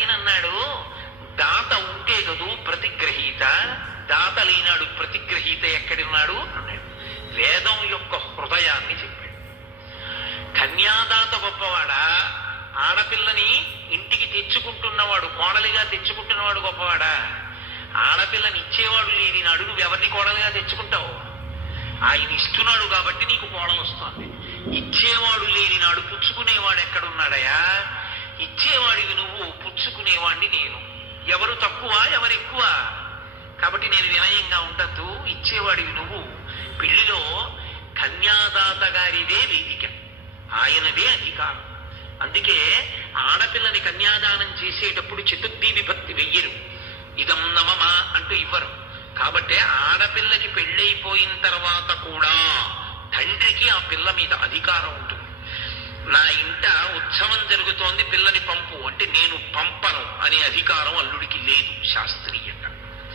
ఆయన అన్నాడు, దాత ఉంటే కదూ ప్రతిగ్రహీత, దాత లేనాడు ప్రతిగ్రహీత ఎక్కడున్నాడు అన్నాడు. వేదం యొక్క హృదయాన్ని చెప్పాడు. కన్యాదాత గొప్పవాడా, ఆడపిల్లని ఇంటికి తెచ్చుకుంటున్నవాడు, కోడలిగా తెచ్చుకుంటున్నవాడు గొప్పవాడా? ఆడపిల్లని ఇచ్చేవాడు లేని నాడు నువ్వు ఎవరిని కోడలిగా తెచ్చుకుంటావు? ఆయన ఇస్తున్నాడు కాబట్టి నీకు కోడలు వస్తుంది. ఇచ్చేవాడు లేని నాడు పుచ్చుకునేవాడు ఎక్కడున్నాడయా? ఇచ్చేవాడివి నువ్వు, పుచ్చుకునేవాడిని నేను. ఎవరు తక్కువ, ఎవరు ఎక్కువ? కాబట్టి నేను వినయంగా ఉండద్దు. ఇచ్చేవాడివి నువ్వు. పెళ్లిలో కన్యాదాత గారిదే వేదిక, ఆయనదే అధికారం. అందుకే ఆడపిల్లని కన్యాదానం చేసేటప్పుడు చతుర్థి విభక్తి వెయ్యరు, ఇదం నమమా అంటూ ఇవ్వరు. కాబట్టి ఆడపిల్లకి పెళ్ళైపోయిన తర్వాత కూడా తండ్రికి ఆ పిల్ల మీద అధికారం ఉంటుంది. నా ఇంట ఉత్సవం జరుగుతోంది, పిల్లని పంపు అంటే నేను పంపను అనే అధికారం అల్లుడికి లేదు శాస్త్రీయ.